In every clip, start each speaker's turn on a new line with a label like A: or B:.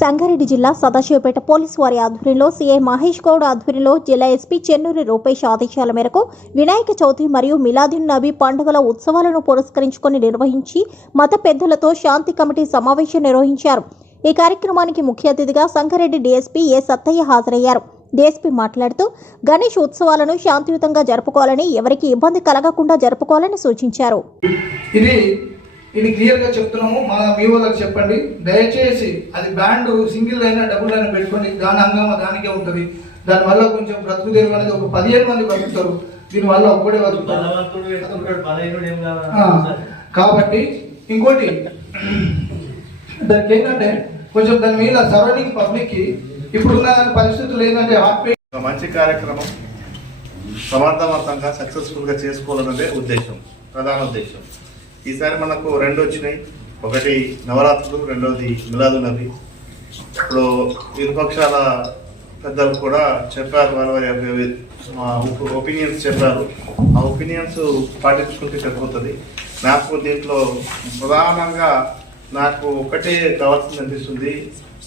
A: సంగారెడ్డి జిల్లా సదాశివపేట పోలీసు వారి ఆధ్వర్యంలో సీఐ మహేష్ గౌడ్ ఆధ్వర్యంలో జిల్లా ఎస్పీ చెన్నూరి రూపేష్ ఆదేశాల మేరకు వినాయక చవితి మరియు మిలాదిన్ నబీ పండుగల ఉత్సవాలను పురస్కరించుకొని నిర్వహించి మత పెద్దలతో శాంతి కమిటీ సమావేశం నిర్వహించారు. ఈ కార్యక్రమానికి ముఖ్య అతిథిగా సంగారెడ్డి డీఎస్పీ ఏ సత్తయ్య హాజరయ్యారు. డీఎస్పీ మాట్లాడుతూ గణేష్ ఉత్సవాలను శాంతియుతంగా జరుపుకోవాలని ఎవరికి ఇబ్బంది కలగకుండా జరుపుకోవాలని సూచించారు.
B: ఇది ఇది క్లియర్గా చెప్తున్నాము. మన మీ వాళ్ళకి చెప్పండి. దయచేసి అది బ్యాండ్ సింగిల్ అయినా డబుల్ అయినా పెట్టుకొని దాని హంగామా దానికే ఉంటుంది. దానివల్ల కొంచెం బ్రతుకు తెరువు అనేది ఒక పదిహేను మంది బతుకుతారు దీనివల్ల ఒక్కడే బతుకుతారు కాబట్టి ఇంకోటి దానికి ఏంటంటే కొంచెం దాని మీద సరౌండింగ్ పబ్లిక్కి ఇప్పుడున్న దాని పరిస్థితులు ఏంటంటే హార్ట్
C: మంచి కార్యక్రమం సమర్థవంతంగా సక్సెస్ఫుల్గా చేసుకోవాలన్నదే ఉద్దేశం. ప్రధాన ఉద్దేశం. ఈసారి మనకు రెండు వచ్చినాయి. ఒకటి నవరాత్రులు రెండోది మిలాదు నబి ఇప్పుడు విరుపక్షాల పెద్దలు కూడా చెప్పారు వారి వారి ఒపీనియన్స్ చెప్పారు. ఆ ఒపీనియన్స్ పాటించుకుంటే సరిపోతుంది. నాకు దీంట్లో ప్రధానంగా నాకు ఒకటే కావాల్సింది అనిపిస్తుంది.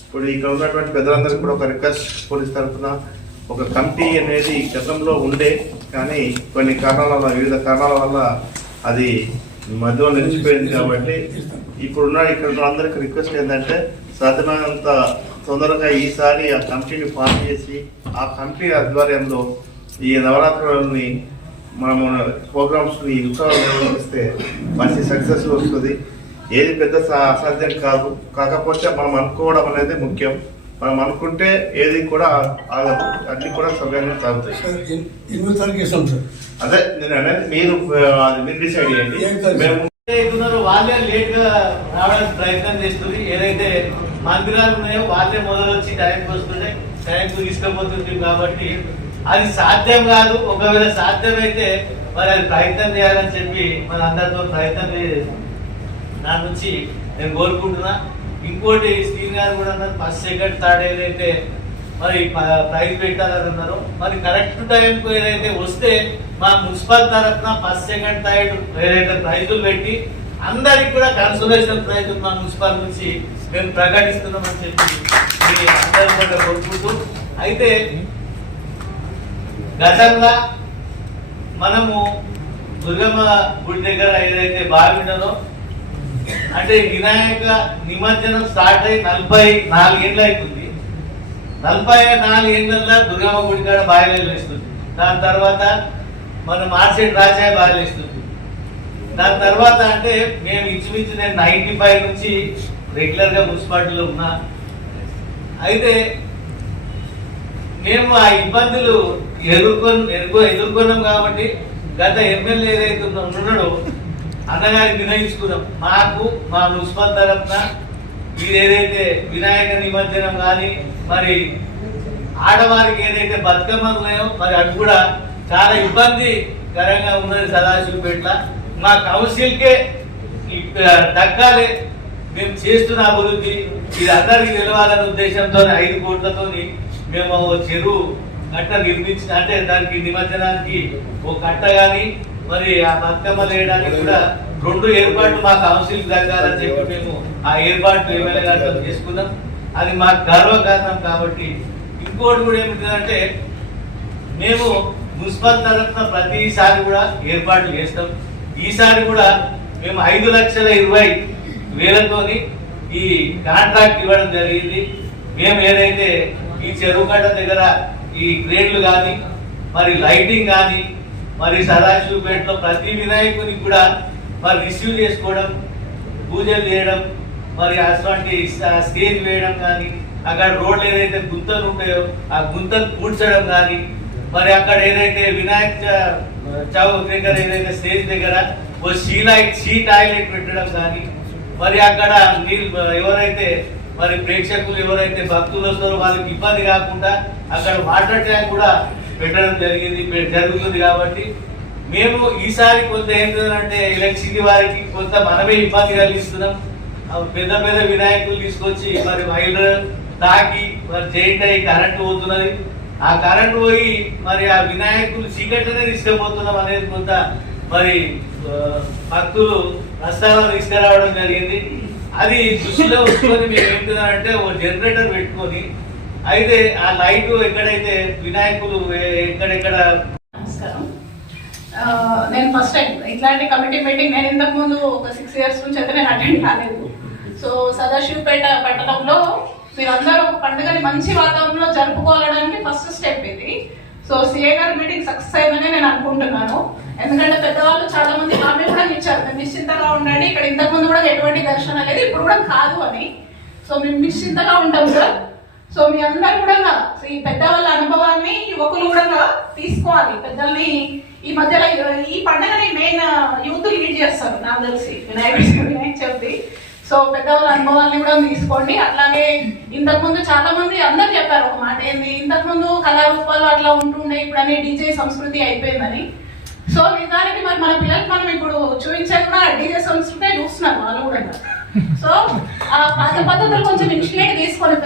C: ఇప్పుడు ఇక్కడ ఉన్నటువంటి పెద్దలందరికీ కూడా ఒక రిక్వెస్ట్ పోలీస్ తరఫున. ఒక కమిటీ అనేది గతంలో ఉండే కానీ కొన్ని కారణాల వల్ల వివిధ కారణాల వల్ల అది మధ్యలో నిలిచిపోయింది కాబట్టి ఇప్పుడున్న ఇక్కడ అందరికి రిక్వెస్ట్ ఏంటంటే సాధ్యమైనంత తొందరగా ఈసారి ఆ కమిటీని ఫామ్ చేసి ఆ కమిటీ ఆధ్వర్యంలో ఈ నవరాత్రులని మనము ప్రోగ్రామ్స్ని ఉత్సవాలు నిర్వహిస్తే మంచి సక్సెస్ వస్తుంది. ఏది పెద్ద సా- అసాధ్యం కాదు. కాకపోతే మనం అనుకోవడం అనేది ముఖ్యం. మనం అనుకుంటే ఏది కూడా ఆగదు. అన్ని కూడా సవ్యంగా సాగుతాయి.
D: సార్ ఎన్- ఎనిమిది తారీఖు ఇస్తాం సార్.
C: అదే నేను అనేది మీరు మీరు డిసైడ్ చేయండి. మేము
E: ఉన్నారో వాళ్ళే లేట్గా రావడానికి ప్రయత్నం చేస్తుంది. ఏదైతే మందిరాలు ఉన్నాయో వాళ్ళే మొదలు వచ్చి టైంకి వస్తుండే టైంకి తీసుకుపోతుంది కాబట్టి అది సాధ్యం కాదు. ఒకవేళ సాధ్యమైతే మరి అది ప్రయత్నం చేయాలని చెప్పి మన అందరితో ప్రయత్నం నా నుంచి నేను కోరుకుంటున్నా. ఇంకోటి శ్రీనివాస్ కూడా అన్నారు ఫస్ట్ సెకండ్ థర్డ్ ఏదైతే మరి ప్రైజ్ పెట్టాలని అన్నారు మరి కరెక్ట్ టైంకు ఏదైతే వస్తే మా మున్సిపల్ తరఫున ఫస్ట్ సెకండ్ థర్డ్ ఏదైతే ప్రైజులు పెట్టి అందరికి కూడా కన్సోలేషన్ ప్రైజ్ మా మున్సిపల్ నుంచి మేము ప్రకటిస్తున్నామని చెప్పి మీ అందరూ కూడా కోరుకుంటూ అయితే గతంగా మనము దుర్గమ్మ గుడి దగ్గర ఏదైతే బాగుండదో అంటే వినాయక నిమజ్జనం స్టార్ట్ అయ్యి నలభై నాలుగేళ్ళు అవుతుంది నలభై నాలుగేళ్ళల్లో దుర్గమ్మ గుడి కాడ బాయిలు వేస్తుంది దాని తర్వాత మన మార్చెట్ రాజాయ బాయిలు వేస్తుంది దాని తర్వాత అంటే మేము ఇంచుమించు నేను నైన్టీ ఫైవ్ నుంచి రెగ్యులర్గా మున్సిపాలిటీలో ఉన్నా. అయితే మేము ఆ ఇబ్బందులు ఎదుర్కొని ఎదుర్కొ ఎదుర్కొన్నాం కాబట్టి గత ఎమ్మెల్యే ఏదైతే ఉన్నాడో అన్నగారికి నిర్ణయించుకున్నాం మాకు మా మున్సిపల్ తరఫున మీరు ఏదైతే వినాయక నిమజ్జనం కానీ మరి ఆడవారికి ఏదైతే బతుకమ్మలు ఉన్నాయో మరి అది కూడా చాలా ఇబ్బందికరంగా ఉన్నది సదాశివపేట మా కౌన్సిల్కే దక్కాలి. మేము చేస్తున్న అభివృద్ధి ఇది అందరికి తెలవాలనే ఉద్దేశంతో ఐదు కోట్లతోని మేము ఓ చెరువు కట్ట నిర్మించిన అంటే దానికి నిమజ్జనానికి ఓ కట్ట కానీ మరి ఆ బతుకమ్మ వేయడానికి కూడా రెండు ఏర్పాట్లు మా కౌన్సిల్ దక్కాలని చెప్పి మేము ఆ ఏర్పాట్లు ఎమ్మెల్యే గారితో చేసుకున్నాం. అది మాకు గర్వకారణం కాబట్టి ఇంకోటి కూడా ఏమిటంటే మేము మున్సిపల్ తరఫున ప్రతిసారి కూడా ఏర్పాట్లు చేస్తాం. ఈసారి కూడా మేము ఐదు లక్షల ఇరవై వేలతోని ఈ కాంట్రాక్ట్ ఇవ్వడం జరిగింది. మేము ఏదైతే ఈ చెరువు కట్ట దగ్గర ఈ గ్రేడ్లు కానీ మరి లైటింగ్ కానీ మరి సదాశివపేటలో ప్రతి వినాయకుని కూడా మరి రిసీవ్ చేసుకోవడం పూజలు చేయడం మరి అటువంటి స- స్టేజ్ వేయడం కానీ అక్కడ రోడ్లు ఏదైతే గుంతలు ఉంటాయో ఆ గుంతలు పూడ్చడం కానీ మరి అక్కడ ఏదైతే వినాయక చౌక్ దగ్గర ఏదైతే స్టేజ్ దగ్గర ఓ సీ లైట్ సీ టాయిలెట్ పెట్టడం కానీ మరి అక్కడ నీళ్ళు ఎవరైతే మరి ప్రేక్షకులు ఎవరైతే భక్తులు వస్తారో వాళ్ళకి ఇబ్బంది కాకుండా అక్కడ వాటర్ ట్యాంక్ కూడా పెట్టడం జరిగింది జరుగుతుంది కాబట్టి మేము ఈసారి కొంత ఏంటంటే ఎలక్ట్రిసిటీ వారికి కొంత మనమే ఇబ్బంది కలిగిస్తున్నాం. పెద్ద పెద్ద వినాయకులు తీసుకొచ్చి మరి వైర్ తాకి మరి చేయండి అయ్యి కరెంట్ పోతున్నది. ఆ కరెంట్ పోయి మరి ఆ వినాయకులు చీకట్లనే తీసుకుపోతున్నాం అనేది కొంత మరి భక్తులు నష్టాలను తీసుకురావడం జరిగింది. అది దృష్టిలో ఉంచుకొని మేము ఏంటంటే ఓ జనరేటర్ పెట్టుకొని అయితే ఆ లైట్ ఎక్కడైతే వినాయకులు ఎక్కడెక్కడ?
F: నమస్కారం. నేను ఫస్ట్ టైం ఇట్లాంటి కమిటీ మీటింగ్ నేను ఇంతకు ముందు ఒక సిక్స్ ఇయర్స్ నుంచి అయితే నేను అటెండ్ కాలేదు. సో సదాశివపేట పట్టణంలో మీరందరూ ఒక పండుగని మంచి వాతావరణంలో జరుపుకోవడానికి ఫస్ట్ స్టెప్ ఇది. సో సిఏ గారి మీటింగ్ సక్సెస్ అయిందని నేను అనుకుంటున్నాను. ఎందుకంటే పెద్దవాళ్ళు చాలా మంది హామీ కూడా ఇచ్చారు. మేము నిశ్చింతగా ఉండండి. ఇక్కడ ఇంతకు ముందు కూడా ఎటువంటి దర్శనం లేదు. ఇప్పుడు కూడా కాదు అని. సో మేము నిశ్చింతగా ఉంటాం సార్. సో మీ అందరు కూడా ఈ పెద్దవాళ్ళ అనుభవాన్ని యువకులు కూడా తీసుకోవాలి. పెద్దల్ని ఈ మధ్యలో ఈ- పండుగని మెయిన్ యూత్ లీడ్ చేస్తారు. నాకు తెలిసి వినాయక వినాయక చవితి. సో పెద్దవాళ్ళ అనుభవాన్ని కూడా తీసుకోండి. అట్లాగే ఇంతకు ముందు చాలా మంది అందరు చెప్పారు ఒక మాట ఏంది? ఇంతకు ముందు కళారూపాలు అట్లా ఉంటుండే ఇప్పుడు అనే డీజే సంస్కృతి అయిపోయిందని. సో నిజానికి మరి మన పిల్లలకి మనం ఇప్పుడు చూపించేది కూడా డీజే సంస్కృతి చూస్తున్నాం వాళ్ళు కూడా. సో ఆ పాత పద్ధతులు కొంచెం ఇన్స్టిలేట్ తీసుకొని